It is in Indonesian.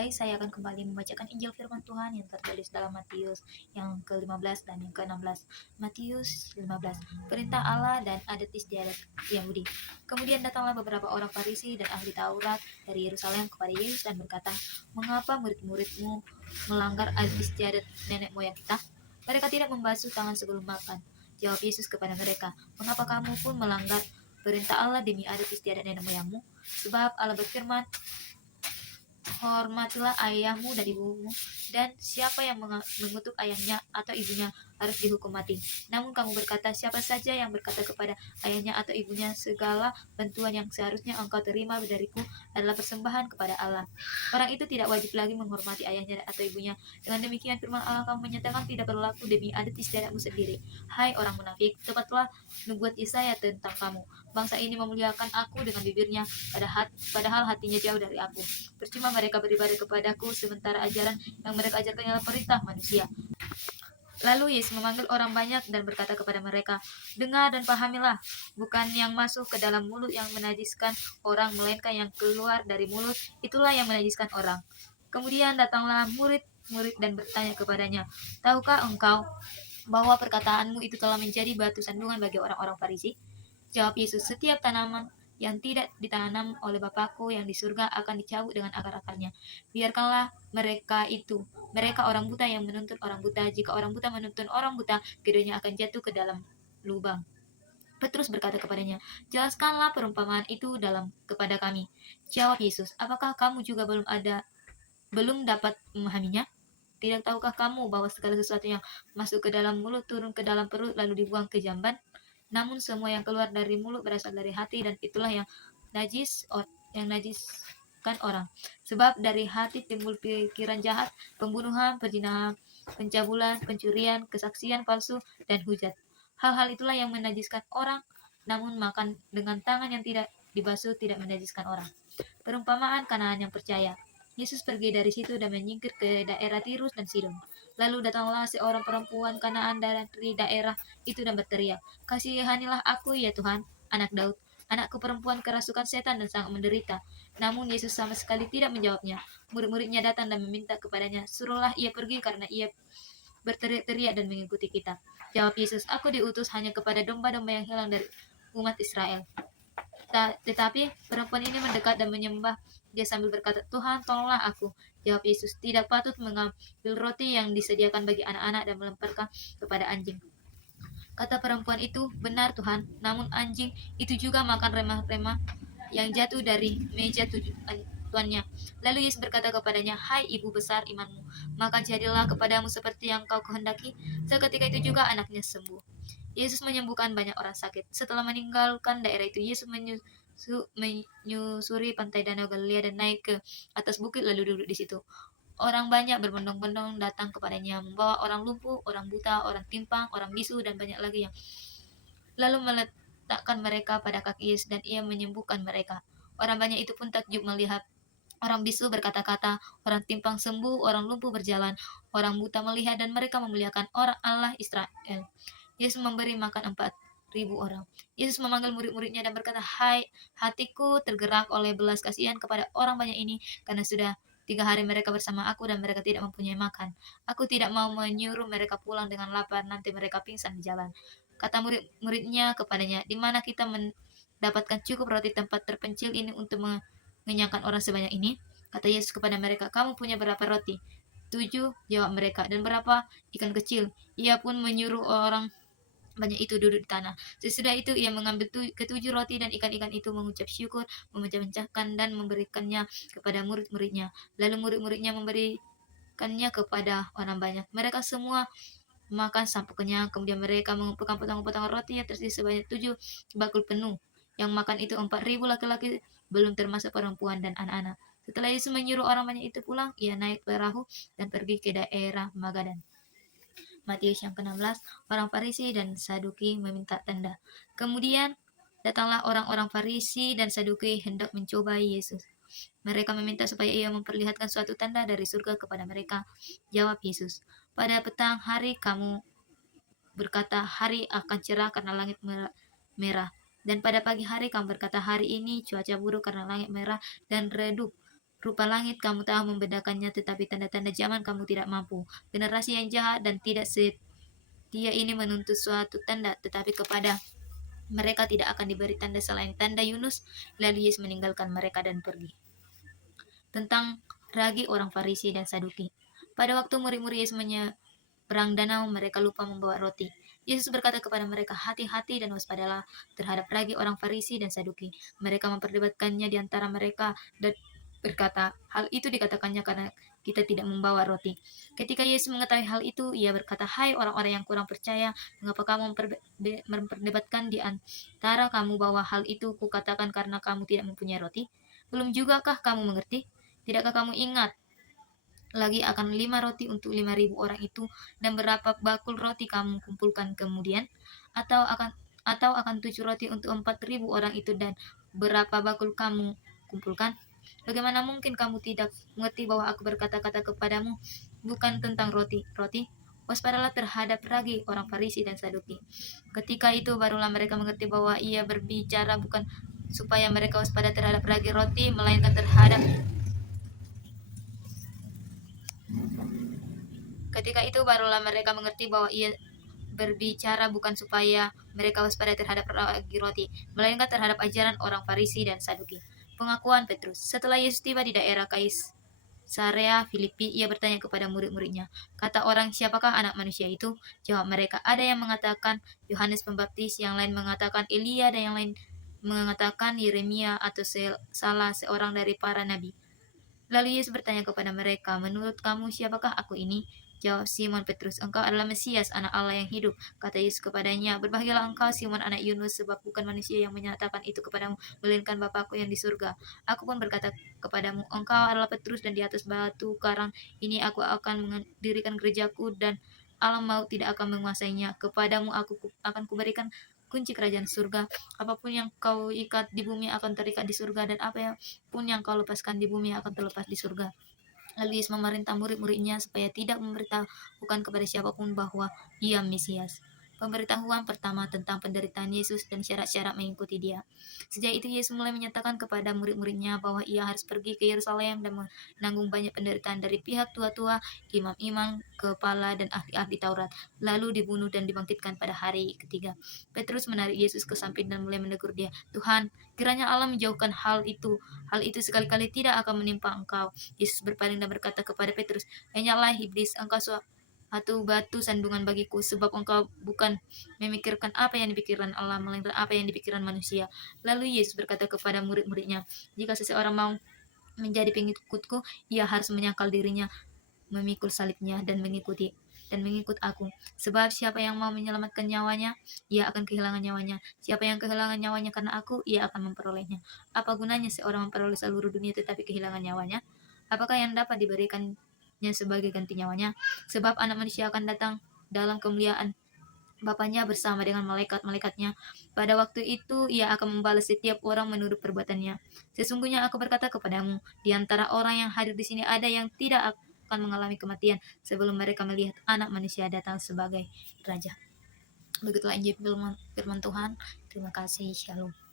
Baik, saya akan kembali membacakan Injil firman Tuhan yang tertulis dalam Matius yang ke-15 dan yang ke-16. Matius 15, perintah Allah dan adat istiadat Yahudi. Kemudian datanglah beberapa orang Farisi dan ahli Taurat dari Yerusalem kepada Yesus dan berkata, "Mengapa murid-muridmu melanggar adat istiadat nenek moyang kita? Mereka tidak membasuh tangan sebelum makan." Jawab Yesus kepada mereka, "Mengapa kamu pun melanggar perintah Allah demi adat istiadat nenek moyangmu? Sebab Allah berfirman, hormatilah ayahmu dan ibumu, dan siapa yang mengutuk ayahnya atau ibunya harus dihukum mati. Namun kamu berkata, siapa saja yang berkata kepada ayahnya atau ibunya, segala bantuan yang seharusnya engkau terima dariku adalah persembahan kepada Allah. Orang itu tidak wajib lagi menghormati ayahnya atau ibunya. Dengan demikian firman Allah kamu menyatakan tidak berlaku demi adat istiadatmu sendiri. Hai orang munafik, tepatlah nubuat Yesaya tentang kamu. Bangsa ini memuliakan aku dengan bibirnya, padahal hatinya jauh dari aku. Percuma mereka beribadah kepadaku, sementara ajaran yang mereka ajarkan adalah perintah manusia." Lalu Yesus memanggil orang banyak dan berkata kepada mereka, "Dengar dan pahamilah, bukan yang masuk ke dalam mulut yang menajiskan orang, melainkan yang keluar dari mulut, itulah yang menajiskan orang." Kemudian datanglah murid-murid dan bertanya kepadanya, "Tahukah engkau bahwa perkataanmu itu telah menjadi batu sandungan bagi orang-orang Farisi?" Jawab Yesus, "Setiap tanaman yang tidak ditanam oleh Bapakku yang di surga akan dicabut dengan akar-akarnya. Biarkanlah mereka orang buta yang menuntun orang buta. Jika orang buta menuntun orang buta, keduanya akan jatuh ke dalam lubang." Petrus berkata kepadanya, "Jelaskanlah perumpamaan itu kepada kami." Jawab Yesus, "Apakah kamu juga belum dapat memahaminya? Tidak tahukah kamu bahwa segala sesuatu yang masuk ke dalam mulut turun ke dalam perut lalu dibuang ke jamban? Namun semua yang keluar dari mulut berasal dari hati, dan itulah yang najiskan orang. Sebab dari hati timbul pikiran jahat, pembunuhan, perzinahan, pencabulan, pencurian, kesaksian palsu, dan hujat. Hal-hal itulah yang menajiskan orang. Namun makan dengan tangan yang tidak dibasuh tidak menajiskan orang. Perumpamaan Kanaan yang percaya. Yesus pergi dari situ dan menyingkir ke daerah Tirus dan Sidon. Lalu datanglah seorang perempuan Kanaan dari daerah itu dan berteriak, "Kasihanilah aku ya Tuhan, anak Daud. Anakku perempuan kerasukan setan dan sangat menderita." Namun Yesus sama sekali tidak menjawabnya. Murid-muridnya datang dan meminta kepadanya, "Suruhlah ia pergi karena ia berteriak-teriak dan mengikuti kita." Jawab Yesus, "Aku diutus hanya kepada domba-domba yang hilang dari umat Israel." Tetapi perempuan ini mendekat dan menyembah dia sambil berkata, "Tuhan, tolonglah aku." Jawab Yesus, "Tidak patut mengambil roti yang disediakan bagi anak-anak dan melemparkan kepada anjing." Kata perempuan itu, "Benar Tuhan, namun anjing itu juga makan remah-remah yang jatuh dari meja tuannya." Lalu Yesus berkata kepadanya, "Hai ibu besar imanmu, maka jadilah kepadamu seperti yang kau kehendaki." Seketika itu juga anaknya sembuh. Yesus menyembuhkan banyak orang sakit. Setelah meninggalkan daerah itu, Yesus menyusuri pantai Danau Galilea dan naik ke atas bukit lalu duduk di situ. Orang banyak berbondong-bondong datang kepadanya, membawa orang lumpuh, orang buta, orang timpang, orang bisu, dan banyak lagi yang lalu meletakkan mereka pada kaki Yesus dan ia menyembuhkan mereka. Orang banyak itu pun takjub melihat orang bisu berkata-kata, orang timpang sembuh, orang lumpuh berjalan, orang buta melihat, dan mereka memuliakan orang Allah Israel. Yesus memberi makan 4.000 orang. Yesus memanggil murid-muridnya dan berkata, "Hai, hatiku tergerak oleh belas kasihan kepada orang banyak ini, karena sudah 3 hari mereka bersama aku dan mereka tidak mempunyai makan. Aku tidak mau menyuruh mereka pulang dengan lapar, nanti mereka pingsan di jalan." Kata murid-muridnya kepadanya, "Di mana kita mendapatkan cukup roti tempat terpencil ini untuk mengenyangkan orang sebanyak ini?" Kata Yesus kepada mereka, "Kamu punya berapa roti?" 7, jawab mereka. "Dan berapa ikan kecil?" Ia pun menyuruh orang banyak itu duduk di tanah. Sesudah itu ia mengambil ketujuh roti dan ikan-ikan itu, mengucap syukur, memecah-mecahkan dan memberikannya kepada murid-muridnya. Lalu murid-muridnya memberikannya kepada orang banyak. Mereka semua makan sampai kenyang. Kemudian mereka mengumpulkan potongan-potongan roti yang tersisa sebanyak 7 bakul penuh. Yang makan itu 4.000 laki-laki, belum termasuk perempuan dan anak-anak. Setelah Yesus menyuruh orang banyak itu pulang, ia naik perahu dan pergi ke daerah Magadan. Matius yang ke-16, orang Farisi dan Saduki meminta tanda. Kemudian datanglah orang-orang Farisi dan Saduki hendak mencobai Yesus. Mereka meminta supaya ia memperlihatkan suatu tanda dari surga kepada mereka. Jawab Yesus, "Pada petang hari kamu berkata hari akan cerah karena langit merah. Dan pada pagi hari kamu berkata hari ini cuaca buruk karena langit merah dan redup. Rupa langit kamu tahu membedakannya, tetapi tanda-tanda zaman kamu tidak mampu. Generasi yang jahat dan tidak setia ini menuntut suatu tanda, tetapi kepada mereka tidak akan diberi tanda selain tanda Yunus. Lalu Yesus meninggalkan mereka dan pergi. Tentang ragi orang Farisi dan Saduki. Pada waktu murid-murid Yesus menyeberang danau, mereka lupa membawa roti. Yesus berkata kepada mereka, hati-hati dan waspadalah terhadap ragi orang Farisi dan Saduki. Mereka memperdebatkannya di antara mereka dan berkata, hal itu dikatakannya karena kita tidak membawa roti. Ketika Yesus mengetahui hal itu, ia berkata, hai orang-orang yang kurang percaya, mengapa kamu memperdebatkan di antara kamu bahwa hal itu kukatakan karena kamu tidak mempunyai roti? Belum jugakah kamu mengerti? Tidakkah kamu ingat lagi akan 5 roti untuk 5.000 orang itu, dan berapa bakul roti kamu kumpulkan kemudian? Atau akan 7 roti untuk 4.000 orang itu, dan berapa bakul kamu kumpulkan? Bagaimana mungkin kamu tidak mengerti bahwa aku berkata-kata kepadamu bukan tentang roti? Waspadalah terhadap ragi orang Farisi dan Saduki. Ketika itu barulah mereka mengerti bahwa ia berbicara bukan supaya mereka waspada terhadap ragi roti, melainkan terhadap Ketika itu barulah mereka mengerti bahwa ia berbicara bukan supaya mereka waspada terhadap ragi roti, melainkan terhadap ajaran orang Farisi dan Saduki. Pengakuan Petrus. Setelah Yesus tiba di daerah Kaisarea Filipi, ia bertanya kepada murid-muridnya, kata orang, siapakah anak manusia itu? Jawab mereka, ada yang mengatakan Yohanes Pembaptis, yang lain mengatakan Elia, dan yang lain mengatakan Yeremia atau salah seorang dari para nabi. Lalu Yesus bertanya kepada mereka, menurut kamu siapakah aku ini? Jawab Simon Petrus, engkau adalah Mesias, anak Allah yang hidup. Kata Yesus kepadanya, berbahagialah engkau Simon anak Yunus, sebab bukan manusia yang menyatakan itu kepadamu, melainkan Bapakku yang di surga. Aku pun berkata kepadamu, engkau adalah Petrus, dan di atas batu karang ini aku akan mendirikan gerejaku, dan alam maut tidak akan menguasainya. Kepadamu aku akan kuberikan kunci kerajaan surga. Apapun yang kau ikat di bumi akan terikat di surga, dan apa pun yang kau lepaskan di bumi akan terlepas di surga. Lalu Yesus memerintah murid-muridnya supaya tidak memberitahukan kepada siapapun bahwa ia Mesias. Pemberitahuan pertama tentang penderitaan Yesus dan syarat-syarat mengikuti dia. Sejak itu Yesus mulai menyatakan kepada murid-muridnya bahwa ia harus pergi ke Yerusalem dan menanggung banyak penderitaan dari pihak tua-tua, imam-imam, kepala, dan ahli-ahli Taurat, lalu dibunuh dan dibangkitkan pada hari ketiga. Petrus menarik Yesus ke samping dan mulai menegur dia, Tuhan, kiranya Allah menjauhkan hal itu. Hal itu sekali-kali tidak akan menimpa engkau. Yesus berpaling dan berkata kepada Petrus, enyahlah iblis, engkau suatu batu sandungan bagiku, sebab engkau bukan memikirkan apa yang dipikirkan Allah, melainkan apa yang dipikirkan manusia. Lalu Yesus berkata kepada murid-muridnya, jika seseorang mau menjadi pengikutku, ia harus menyangkal dirinya, memikul salibnya, dan mengikut aku. Sebab siapa yang mau menyelamatkan nyawanya, ia akan kehilangan nyawanya. Siapa yang kehilangan nyawanya karena aku, ia akan memperolehnya. Apa gunanya seorang memperoleh seluruh dunia tetapi kehilangan nyawanya? Apakah yang dapat diberikannya sebagai ganti nyawanya? Sebab anak manusia akan datang dalam kemuliaan Bapaknya bersama dengan malaikat-malaikatnya. Pada waktu itu ia akan membalas setiap orang menurut perbuatannya. Sesungguhnya aku berkata kepadamu, di antara orang yang hadir di sini ada yang tidak akan mengalami kematian sebelum mereka melihat Anak Manusia datang sebagai Raja. Begitulah Injil firman Tuhan. Terima kasih. Shalom.